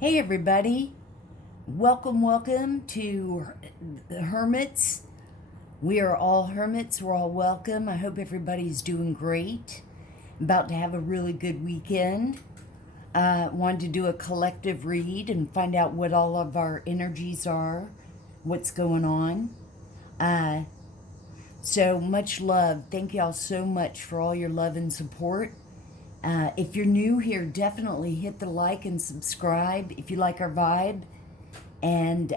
Hey everybody, welcome to the Hermits. We are all hermits, we're all welcome. I hope everybody's doing great. About to have a really good weekend. Wanted to do a collective read and find out what all of our energies are, what's going on. So much love. Thank y'all so much for all your love and support. If you're new here, definitely hit the like and subscribe if you like our vibe. And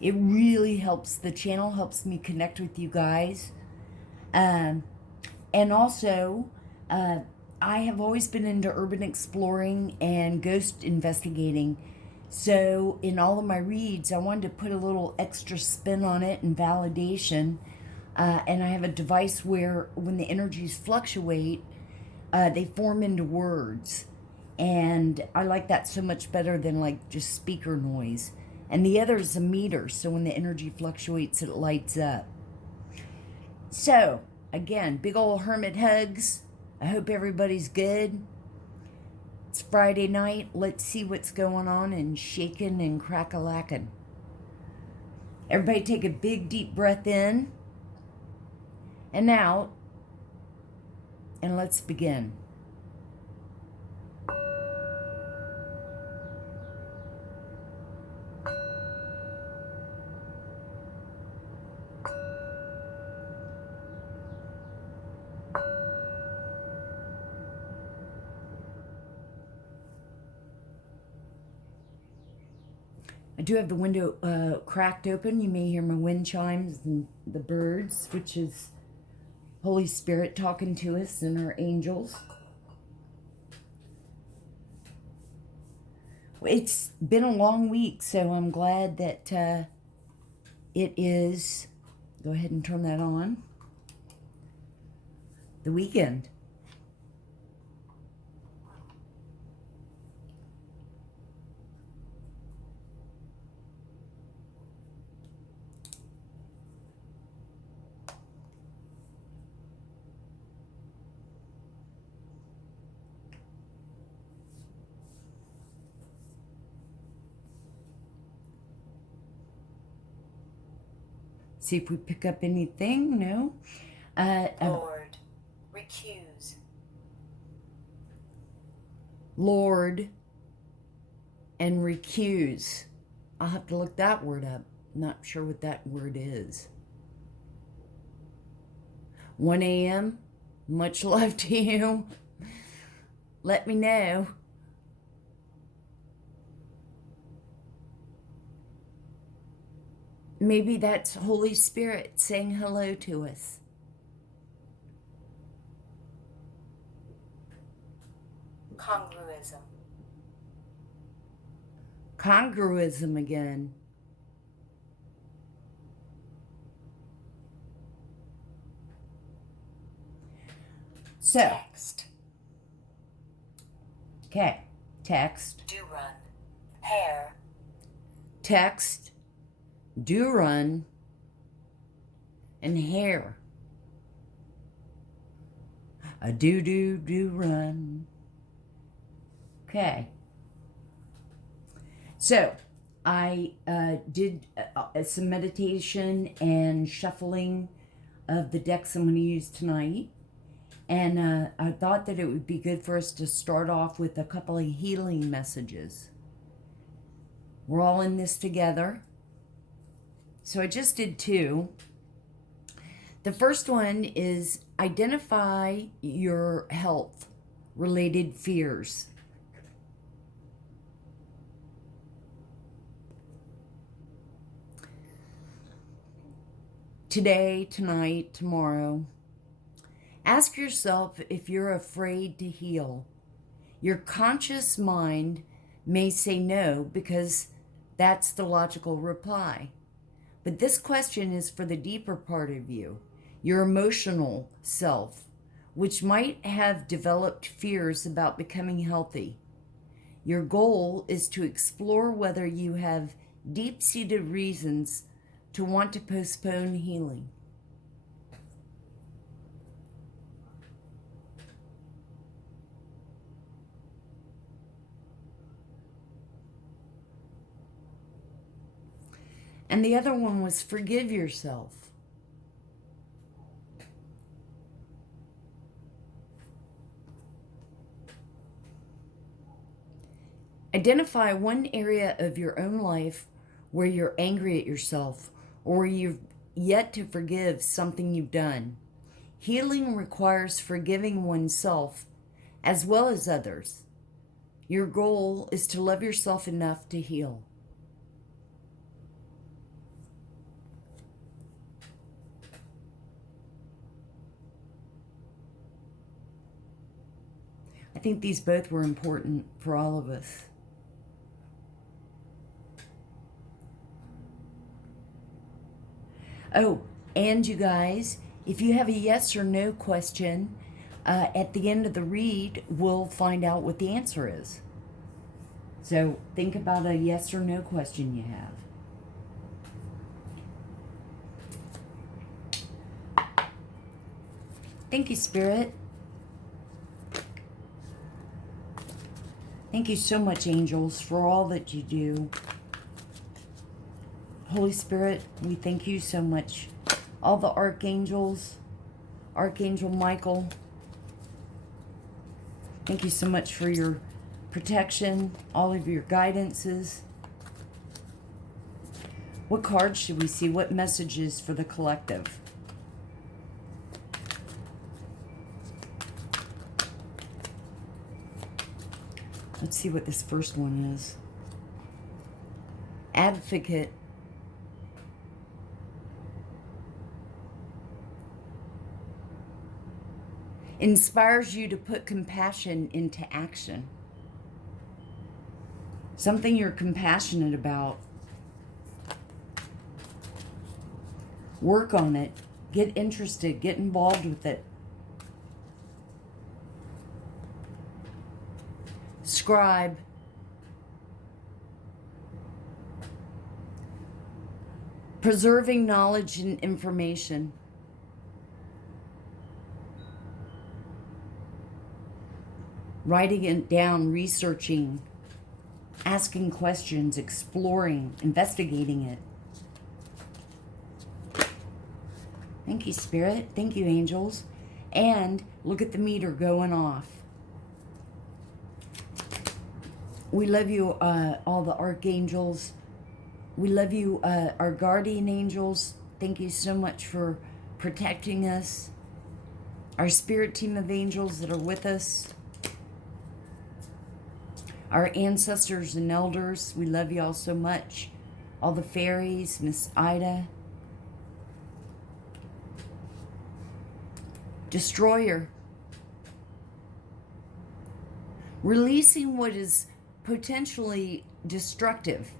it really helps the channel, helps me connect with you guys. And also, I have always been into urban exploring and ghost investigating. So in all of my reads, I wanted to put a little extra spin on it and validation. And I have a device where when the energies fluctuate, they form into words. And I like that so much better than like just speaker noise. And the other is a meter, so when the energy fluctuates, it lights up. So, again, big old hermit hugs. I hope everybody's good. It's Friday night. Let's see what's going on and shaking and crack-a-lacking. Everybody take a big deep breath in and out. And let's begin. I do have the window cracked open. You may hear my wind chimes and the birds, which is Holy Spirit talking to us and our angels. It's been a long week, so I'm glad that it is, go ahead and turn that on, the weekend. See if we pick up anything. No. Lord, recuse. Lord and recuse. I'll have to look that word up. Not sure what that word is. 1 a.m. Much love to you. Let me know. Maybe that's Holy Spirit saying hello to us. Congruism. Congruism again. So, Text. okay, text, Do run. Hair. text, do run, and hair. A do run. Okay. So, I did some meditation and shuffling of the decks I'm going to use tonight. And I thought that it would be good for us to start off with a couple of healing messages. We're all in this together. So I just did two. The first one is identify your health-related fears. Today, tonight, tomorrow. Ask yourself if you're afraid to heal. Your conscious mind may say no because that's the logical reply. But this question is for the deeper part of you, your emotional self, which might have developed fears about becoming healthy. Your goal is to explore whether you have deep-seated reasons to want to postpone healing. And the other one was forgive yourself. Identify one area of your own life where you're angry at yourself or you've yet to forgive something you've done. Healing requires forgiving oneself as well as others. Your goal is to love yourself enough to heal. I think these both were important for all of us. Oh, and you guys, if you have a yes or no question, at the end of the read, we'll find out what the answer is. So think about a yes or no question you have. Thank you, Spirit. Thank you so much, angels, for all that you do. Holy Spirit, we thank you so much. All the archangels, Archangel Michael, thank you so much for your protection, all of your guidances. What cards should we see? What messages for the collective? Let's see what this first one is. Advocate. Inspires you to put compassion into action. Something you're compassionate about. Work on it. Get interested. Get involved with it. Scribe. Preserving knowledge and information. Writing it down, researching, asking questions, exploring, investigating it. Thank you, Spirit. Thank you, angels. And look at the meter going off. We love you, all the archangels. We love you, our guardian angels. Thank you so much for protecting us. Our spirit team of angels that are with us. Our ancestors and elders, we love you all so much. All the fairies, Miss Ida. Destroyer. Releasing what is potentially destructive.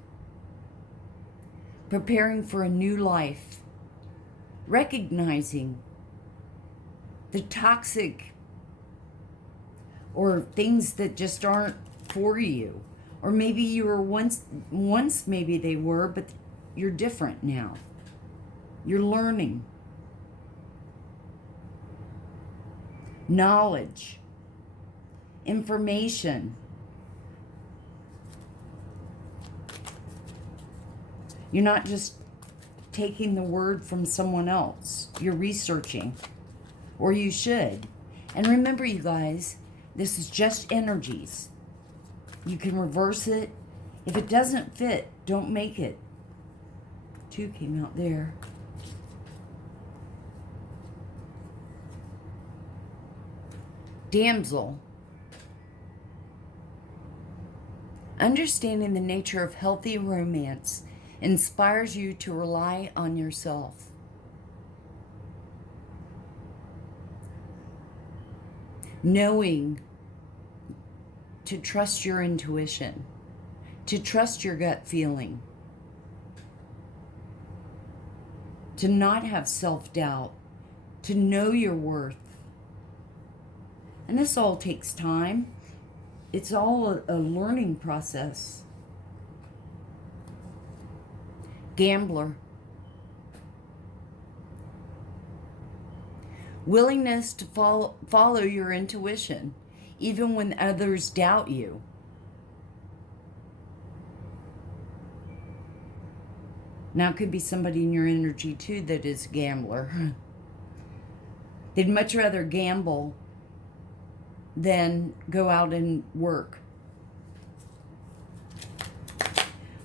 Preparing for a new life. Recognizing the toxic or things that just aren't for you, or maybe you were once maybe they were, but you're different now. You're learning. Knowledge, information. You're not just taking the word from someone else. You're researching, or you should. And remember, you guys, this is just energies. You can reverse it. If it doesn't fit, don't make it. 2 came out there. Damsel. Understanding the nature of healthy romance inspires you to rely on yourself. Knowing to trust your intuition, to trust your gut feeling, to not have self-doubt, to know your worth. And this all takes time. It's all a learning process. Gambler. Willingness to follow your intuition, even when others doubt you. Now, it could be somebody in your energy, too, that is a gambler. They'd much rather gamble than go out and work.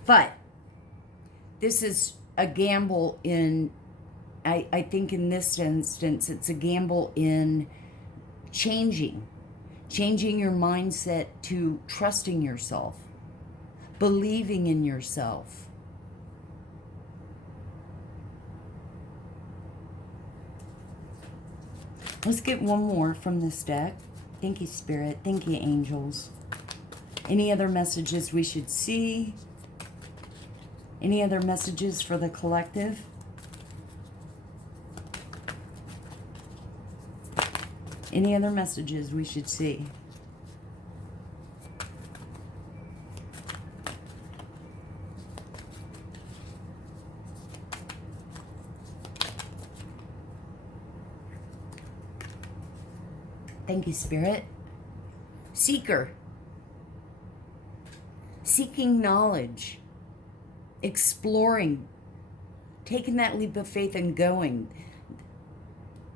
But this is a gamble in, I think in this instance, it's a gamble in changing your mindset to trusting yourself, believing in yourself. Let's get one more from this deck. Thank you, Spirit. Thank you, angels. Any other messages we should see? Any other messages for the collective? Any other messages we should see? Thank you, Spirit. Seeker. Seeking knowledge. Exploring. Taking that leap of faith and going.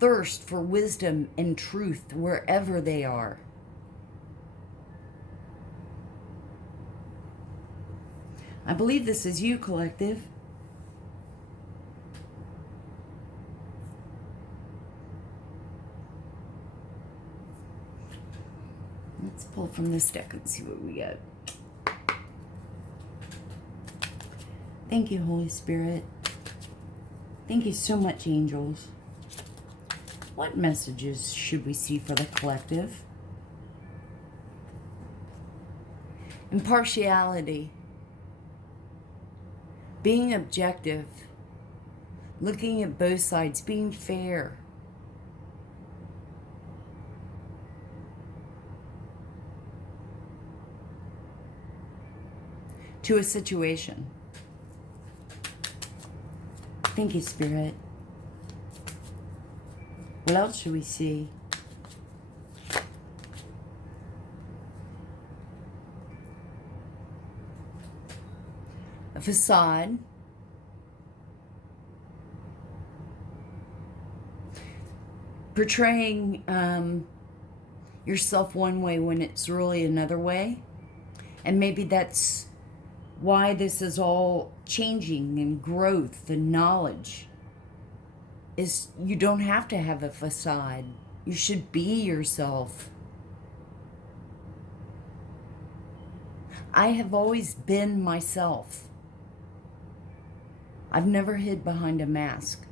Thirst for wisdom and truth wherever they are. I believe this is you, collective. Let's pull from this deck and see what we get. Thank you, Holy Spirit. Thank you so much, angels. What messages should we see for the collective? Impartiality. Being objective. Looking at both sides. Being fair. To a situation. Thank you, Spirit. What else should we see? A facade. Portraying yourself one way when it's really another way. And maybe that's why this is all changing and growth and knowledge. Is you don't have to have a facade. You should be yourself. I have always been myself. I've never hid behind a mask.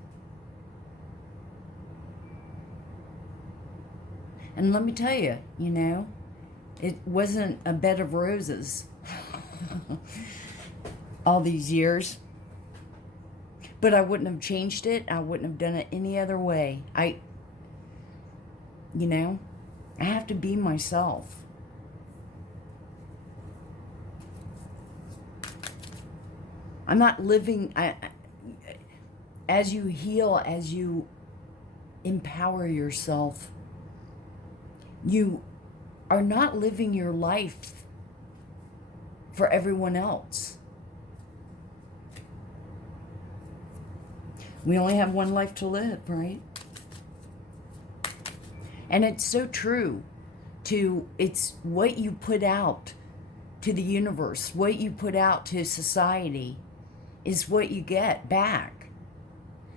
And let me tell you, it wasn't a bed of roses all these years. But I wouldn't have changed it. I wouldn't have done it any other way. I have to be myself. I'm not living, as you heal, as you empower yourself, you are not living your life for everyone else. We only have one life to live, right? And it's so true. It's what you put out to the universe, what you put out to society is what you get back.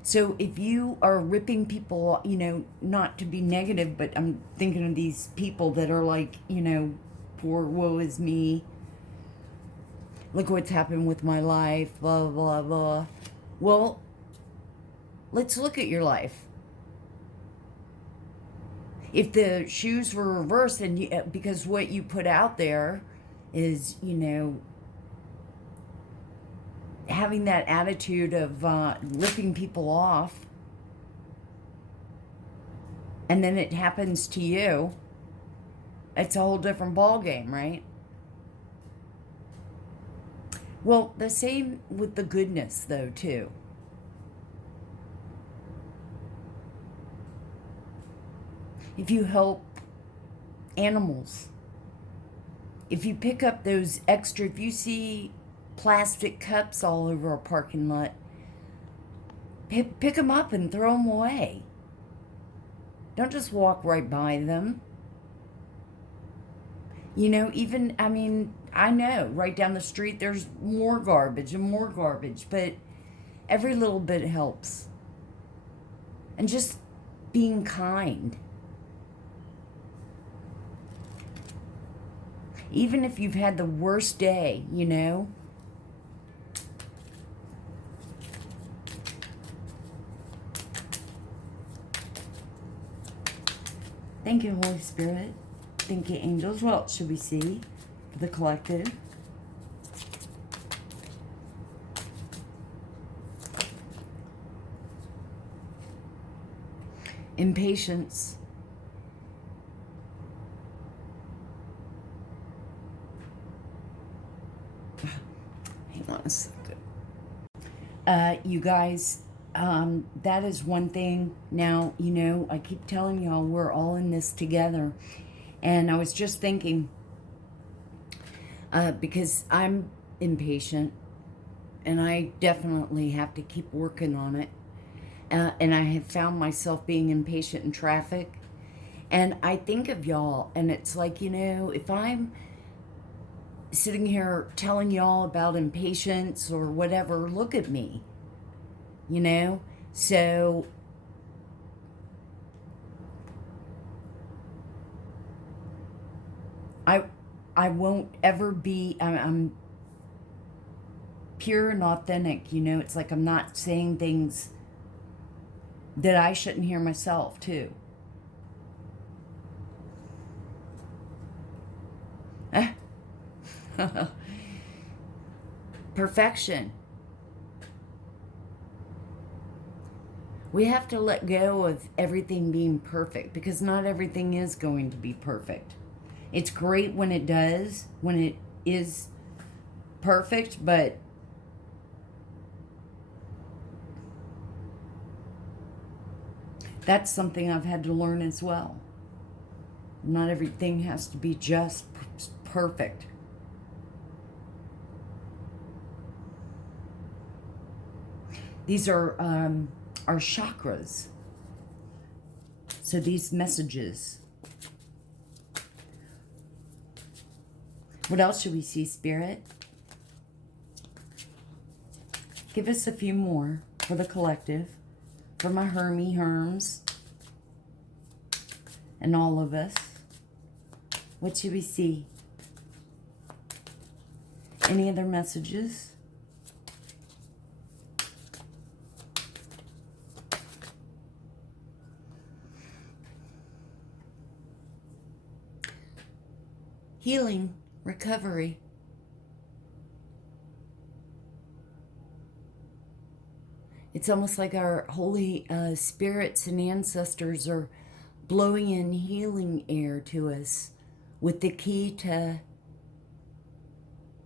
So if you are ripping people, not to be negative, but I'm thinking of these people that are like, poor, woe is me. Look what's happened with my life, blah, blah, blah. Well, let's look at your life. If the shoes were reversed, and because what you put out there is, having that attitude of ripping people off, and then it happens to you, it's a whole different ballgame, right? Well, the same with the goodness, though, too. If you help animals, if you pick up those extra, if you see plastic cups all over a parking lot, pick them up and throw them away. Don't just walk right by them. You know, even, I mean, I know right down the street there's more garbage and more garbage, but every little bit helps. And just being kind. Even if you've had the worst day, you know. Thank you, Holy Spirit. Thank you, angels. What else should we see for the collective? Impatience. Hang on a second. You guys, that is one thing. Now, you know, I keep telling y'all we're all in this together. And I was just thinking, because I'm impatient, and I definitely have to keep working on it. And I have found myself being impatient in traffic. And I think of y'all, and it's like, you know, if I'm sitting here telling y'all about impatience or whatever, look at me, you know? So I won't ever be, I'm pure and authentic, you know? It's like I'm not saying things that I shouldn't hear myself, too. Perfection. We have to let go of everything being perfect, because not everything is going to be perfect. It's great when it does, when it is perfect, but that's something I've had to learn as well. Not everything has to be just perfect. These are our chakras. So these messages. What else should we see, Spirit? Give us a few more for the collective, for my Herms, and all of us. What should we see? Any other messages? Healing, recovery. It's almost like our holy spirits and ancestors are blowing in healing air to us with the key to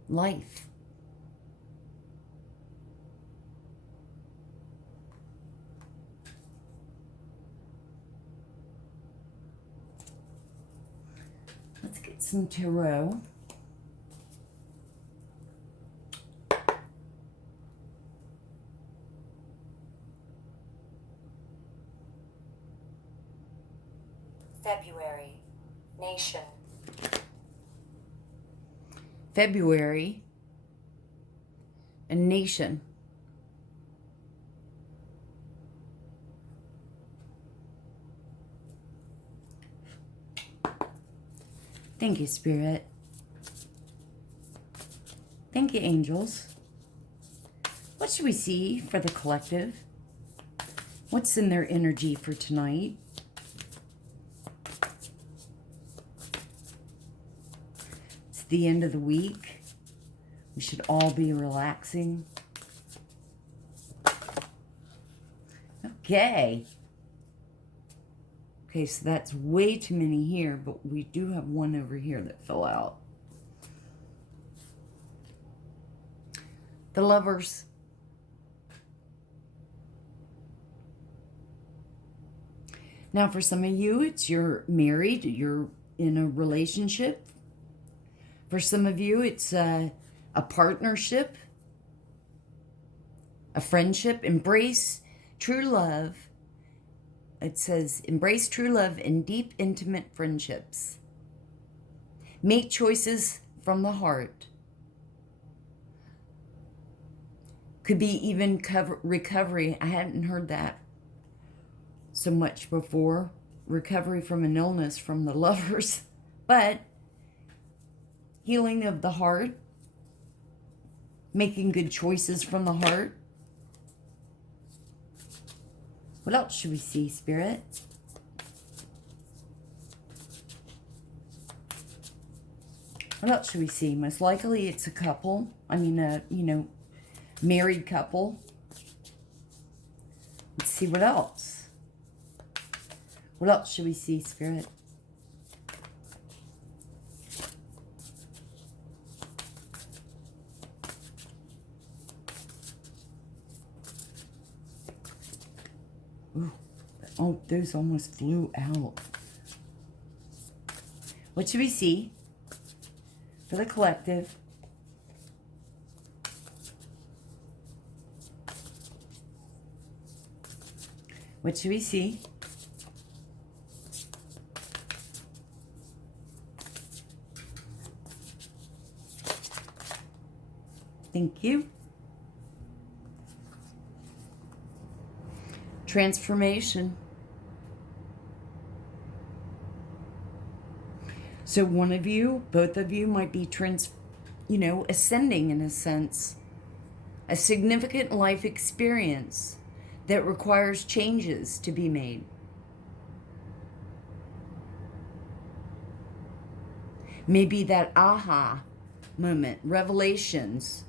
life. Let's get some tarot. February, nation. February, a nation. Thank you, Spirit. Thank you, angels. What should we see for the collective? What's in their energy for tonight? It's the end of the week. We should all be relaxing. Okay. Okay, so that's way too many here, but we do have one over here that fell out. The Lovers. Now, for some of you, it's you're married, you're in a relationship. For some of you, it's a partnership, a friendship. Embrace true love. It says, embrace true love and deep, intimate friendships. Make choices from the heart. Could be even recovery. I hadn't heard that so much before. Recovery from an illness from the lovers. But healing of the heart. Making good choices from the heart. What else should we see, Spirit? What else should we see? Most likely it's a couple. I mean, married couple. Let's see what else. What else should we see, Spirit? Ooh. Oh, those almost flew out. What should we see for the collective? What should we see? Thank you. Transformation. So one of you, both of you might be ascending in a sense. A significant life experience that requires changes to be made. Maybe that aha moment, revelations,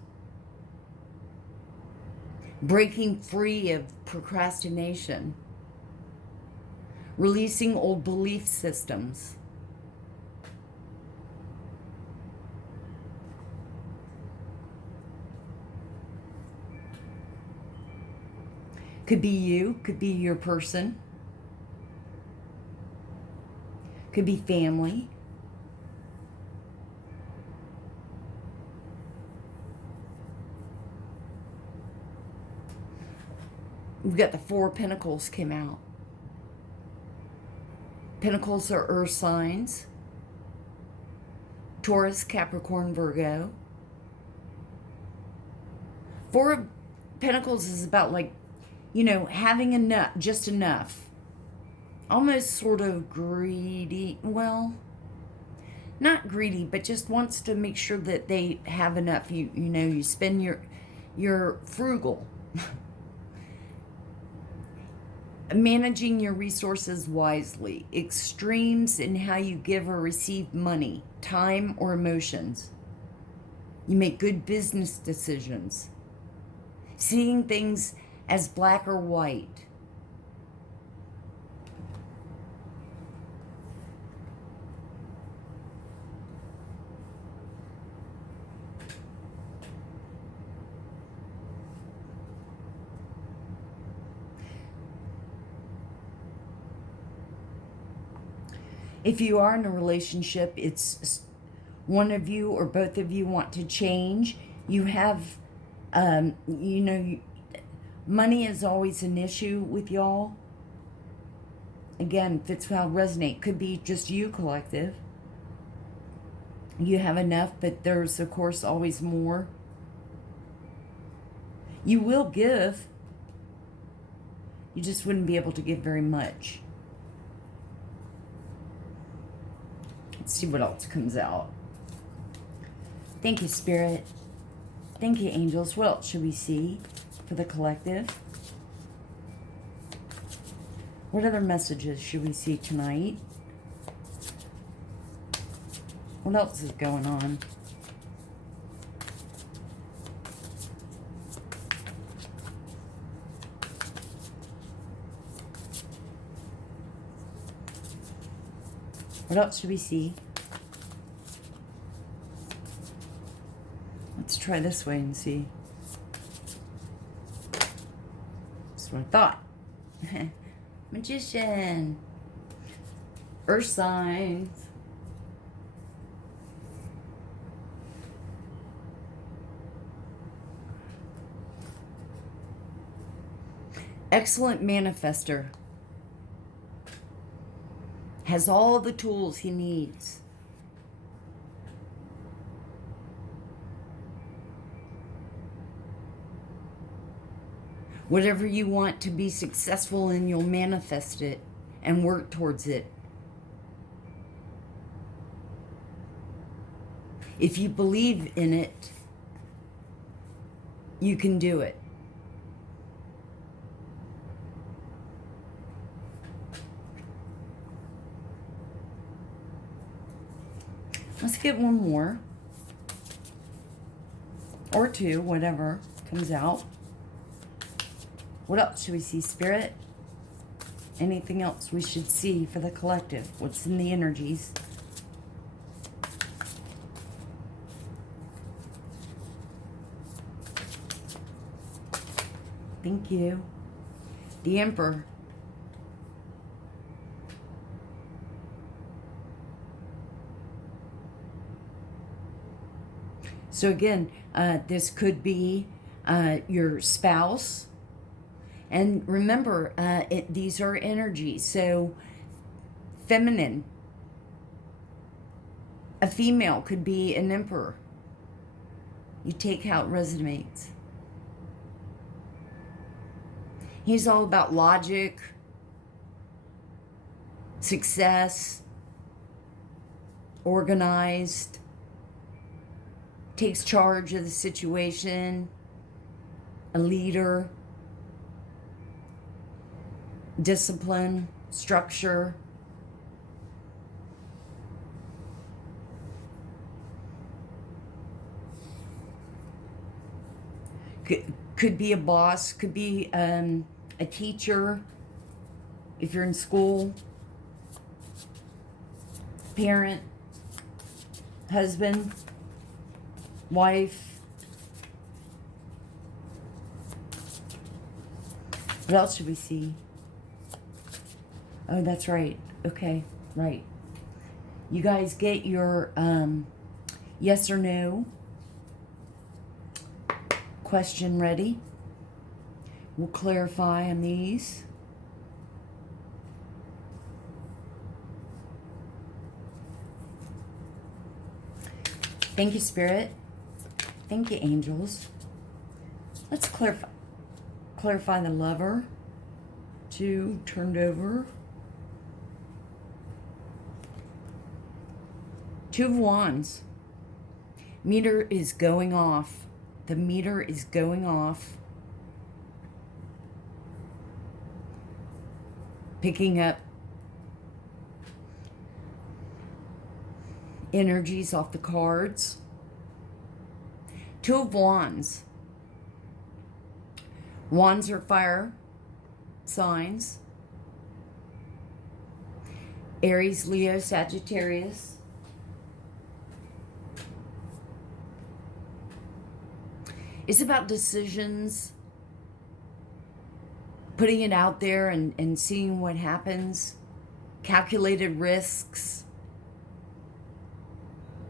breaking free of procrastination, releasing old belief systems. Could be you, could be your person, could be family. We've got the Four of Pentacles came out. Pentacles are earth signs. Taurus, Capricorn, Virgo. Four of Pentacles is about having enough, just enough. Almost sort of greedy. Well, not greedy, but just wants to make sure that they have enough. You spend your frugal. Managing your resources wisely. Extremes in how you give or receive money, time, or emotions. You make good business decisions. Seeing things as black or white. If you are in a relationship, it's one of you or both of you want to change. You have, money is always an issue with y'all. Again, fits how resonate. Could be just you, collective. You have enough, but there's, of course, always more. You will give. You just wouldn't be able to give very much. Let's see what else comes out. Thank you, Spirit. Thank you, angels. What else should we see for the collective? What other messages should we see tonight? What else is going on? What else should we see? Let's try this way and see. That's what I thought. Magician. Earth signs. Excellent manifester. Has all the tools he needs. Whatever you want to be successful in, you'll manifest it and work towards it. If you believe in it, you can do it. Let's get one more. Or two, whatever comes out. What else should we see, Spirit? Anything else we should see for the collective? What's in the energies? Thank you. The Emperor. So again, this could be your spouse. And remember, these are energies. So feminine. A female could be an emperor. You take how it resonates. He's all about logic, success, organized, takes charge of the situation, a leader, discipline, structure. Could be a boss, could be a teacher, if you're in school, parent, husband, wife. What else should we see? Oh, that's right. Okay, right. You guys get your yes or no question ready. We'll clarify on these. Thank you, Spirit. Thank you, angels. Let's clarify the Lover. 2 turned over. 2 of Wands. Meter is going off. The meter is going off. Picking up energies off the cards. 2 of Wands. Wands are fire signs. Aries, Leo, Sagittarius. It's about decisions, putting it out there and seeing what happens. Calculated risks.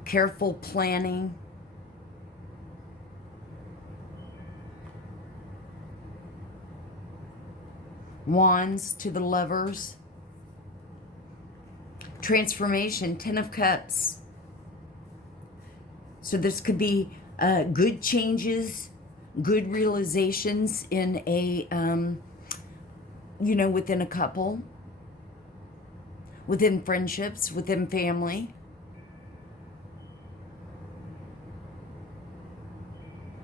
Careful planning. Wands to the Lovers. Transformation, 10 of Cups. So this could be good changes, good realizations in a, within a couple, within friendships, within family.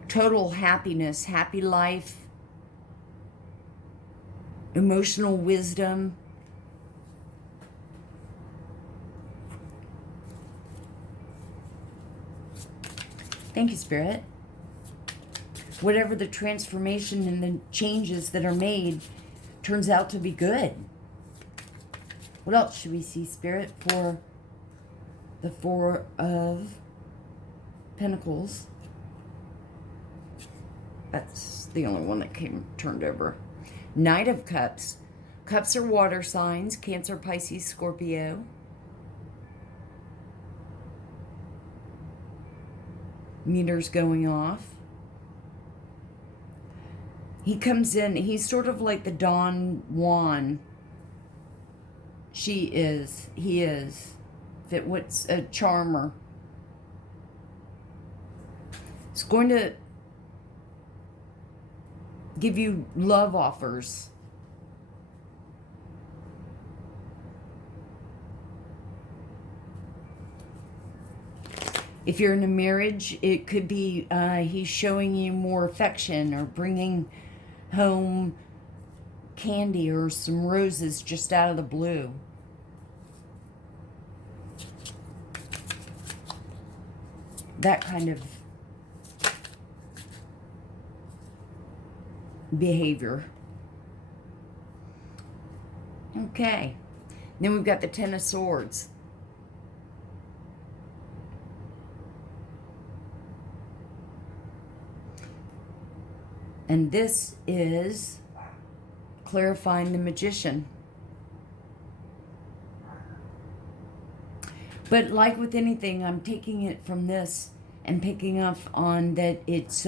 Total happiness, happy life, emotional wisdom. Thank you, Spirit. Whatever the transformation and the changes that are made turns out to be good. What else should we see, Spirit, for the 4 of Pentacles? That's the only one that turned over. Knight of Cups. Cups are water signs. Cancer, Pisces, Scorpio. Meters going off. He comes in, he's sort of like the Don Juan. He is. What's a charmer. It's going to give you love offers. If you're in a marriage, it could be he's showing you more affection or bringing home candy or some roses just out of the blue. That kind of behavior. Okay. Then we've got the Ten of Swords. And this is clarifying the Magician. But like with anything, I'm taking it from this and picking up on that it's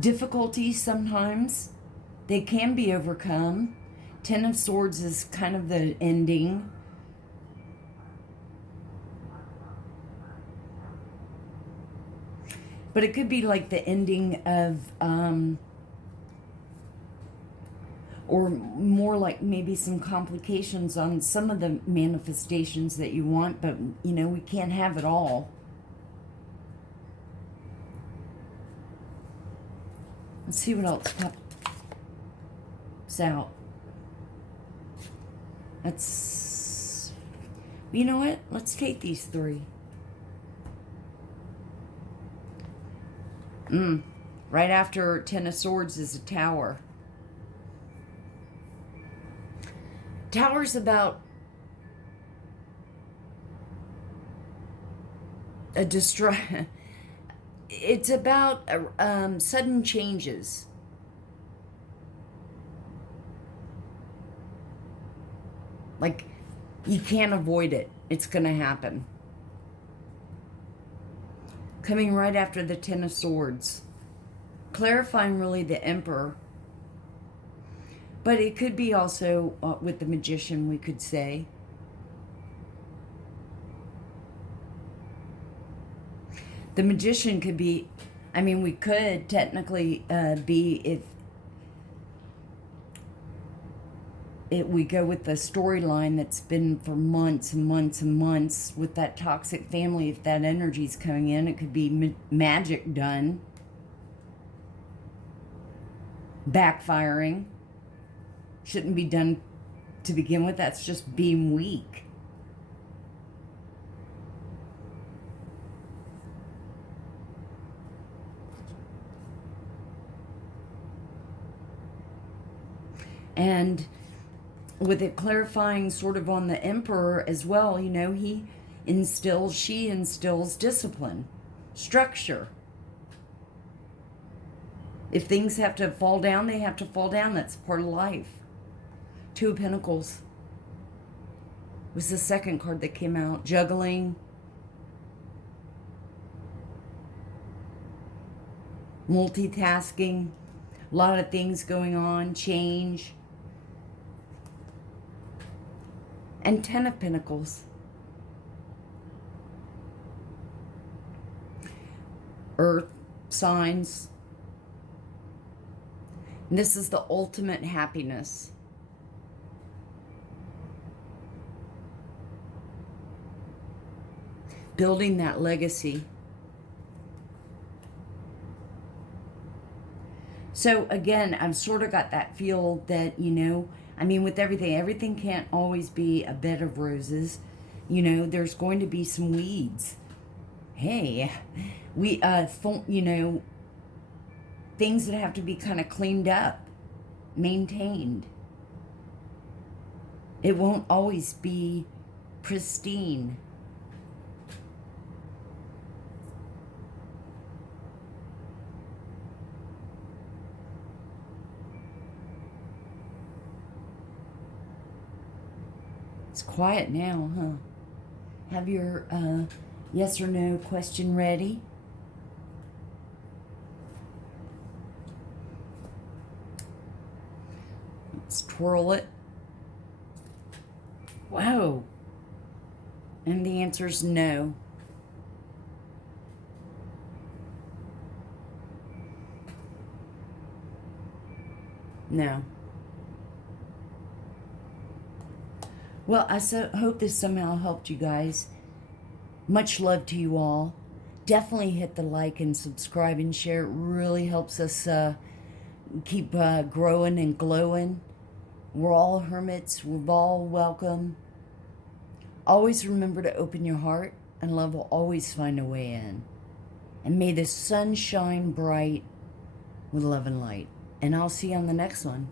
difficulties sometimes. They can be overcome. Ten of Swords is kind of the ending. But it could be like the ending of, or more like maybe some complications on some of the manifestations that you want, but, you know, we can't have it all. Let's see what else pops out. You know what? Let's take these three. Right after Ten of Swords is a Tower. Tower's about a it's about sudden changes. Like, you can't avoid it. It's going to happen. Coming right after the Ten of Swords. Clarifying really the Emperor. But it could be also with the Magician, we could say. The Magician could be, I mean, we could technically be, if we go with the storyline that's been for months and months and months with that toxic family, if that energy's coming in, it could be magic done. Backfiring. Shouldn't be done to begin with. That's just being weak. And with it clarifying sort of on the Emperor as well, you know, she instills discipline, structure. If things have to fall down, they have to fall down. That's part of life. Two of Pentacles was the second card that came out. Juggling. Multitasking. A lot of things going on. Change. And Ten of Pentacles. Earth signs. And this is the ultimate happiness. Building that legacy. So again, I've sort of got that feel that, you know, I mean, with everything can't always be a bed of roses. You know, there's going to be some weeds. Hey, you know, things that have to be kind of cleaned up, maintained. It won't always be pristine. It's quiet now, huh? have your yes or no question ready. Let's twirl it. Wow. And the answer is no. No. Well, I hope this somehow helped you guys. Much love to you all. Definitely hit the like and subscribe and share. It really helps us keep growing and glowing. We're all hermits. We're all welcome. Always remember to open your heart, and love will always find a way in. And may the sun shine bright with love and light. And I'll see you on the next one.